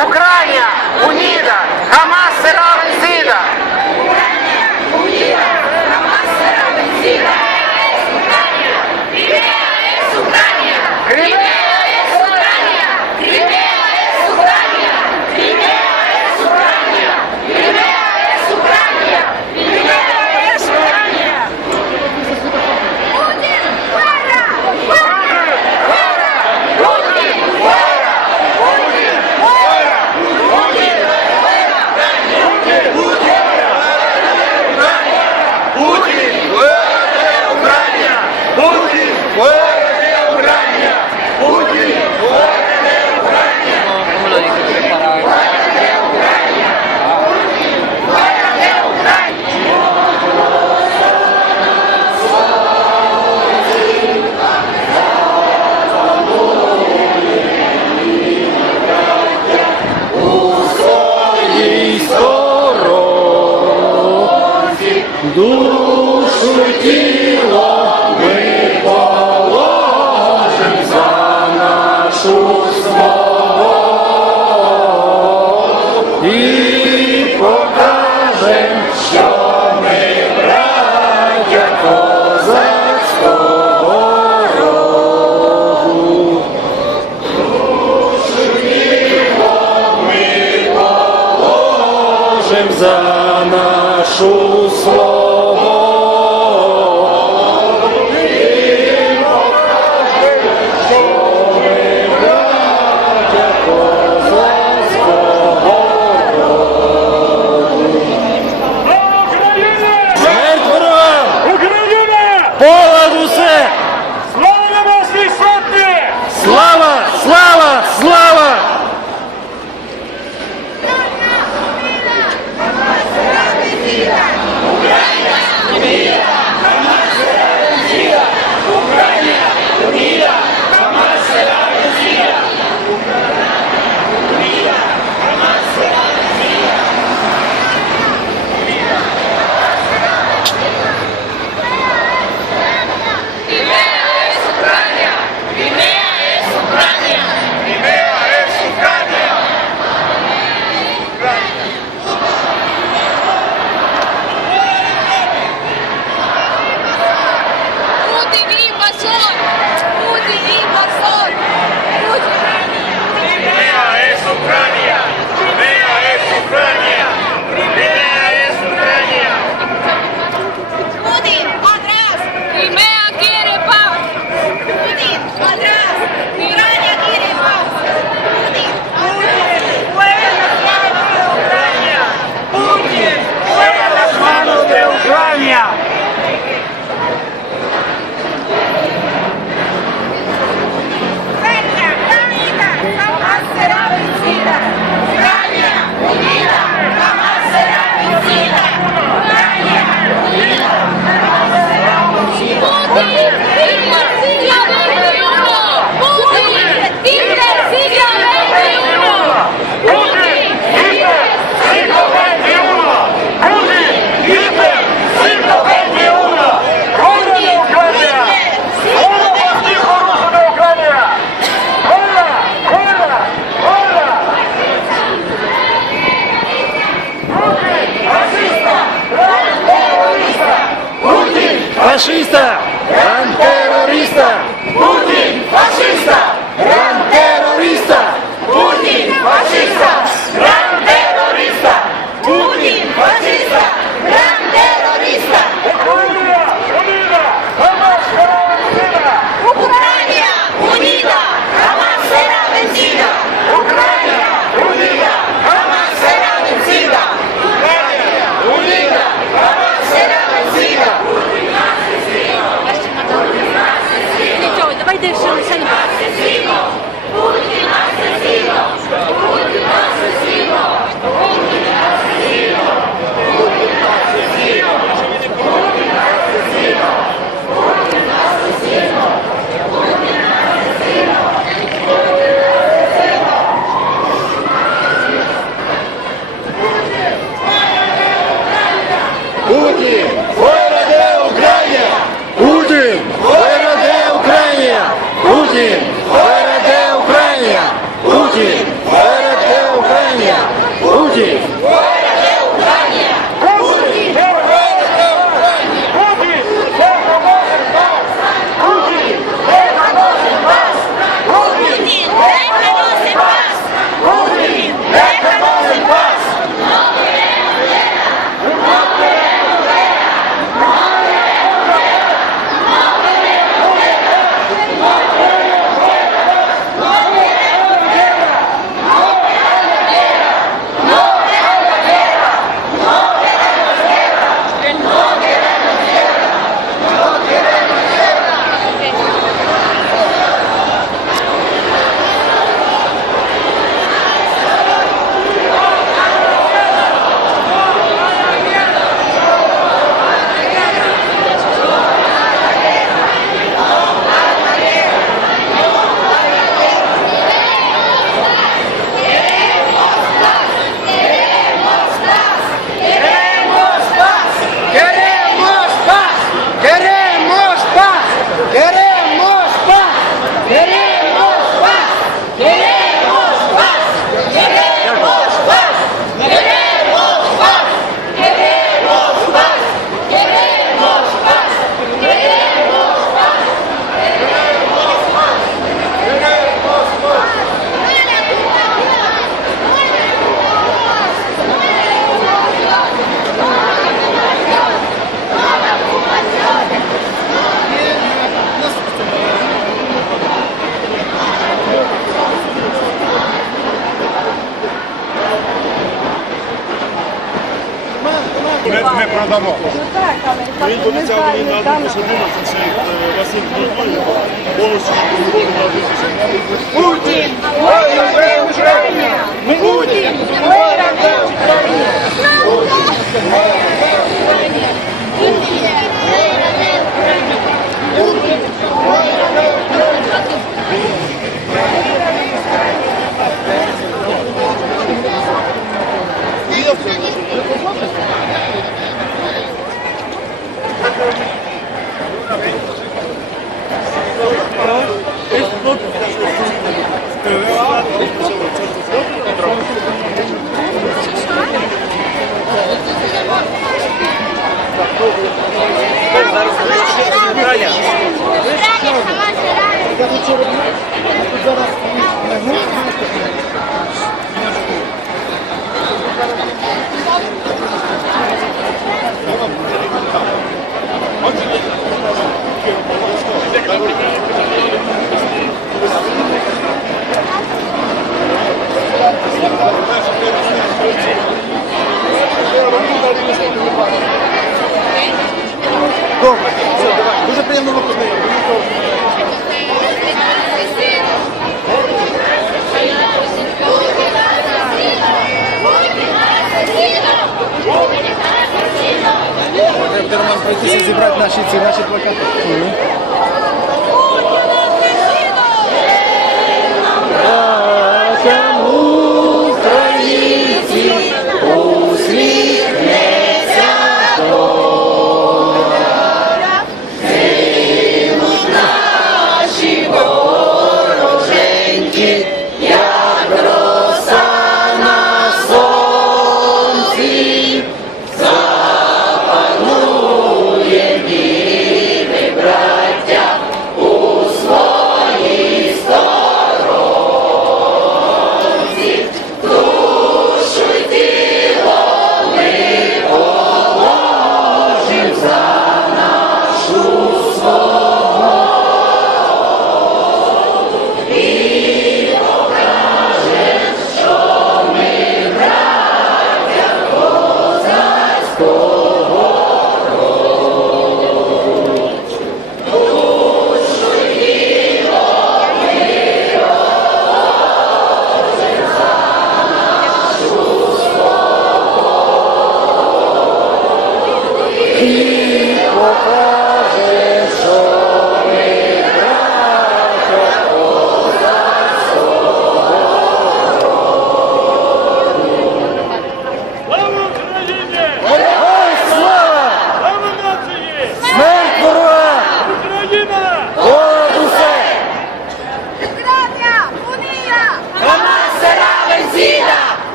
Ucrania unida, jamás será os. Він пообіцяв мені на одну тисячу гривень, Василь Кулаконі, повністю, що повинен на одну тисячу гривень. Путін!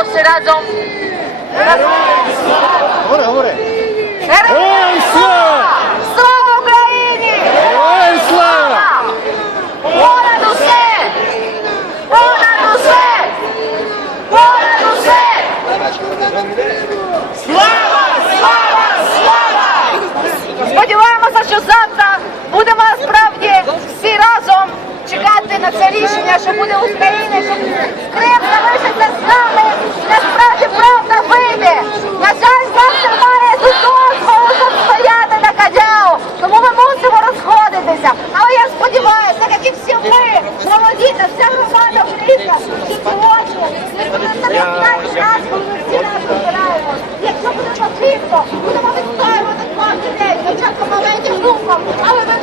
Всі разом Говори, говори! Героям слава! Слава Україні! Героям слава! Понад усе! Понад усе! Понад усе! Слава! Слава! Слава! Сподіваємося, що завтра будемо справді всі разом чекати на це рішення, що буде Україна, що Крим залишиться з нами. Насправді правда вийде. На жаль, немає тут дозволу стояти на кадяу, тому ми мусимо розходитися. Але я сподіваюся, як і всі ми, молоді та вся громада Українка, що сьогодні не настане час, коли ми всі разом збираємо. Якщо буде потрібно, будемо відстоювати кожен день, спочатку маленьким групам, але ми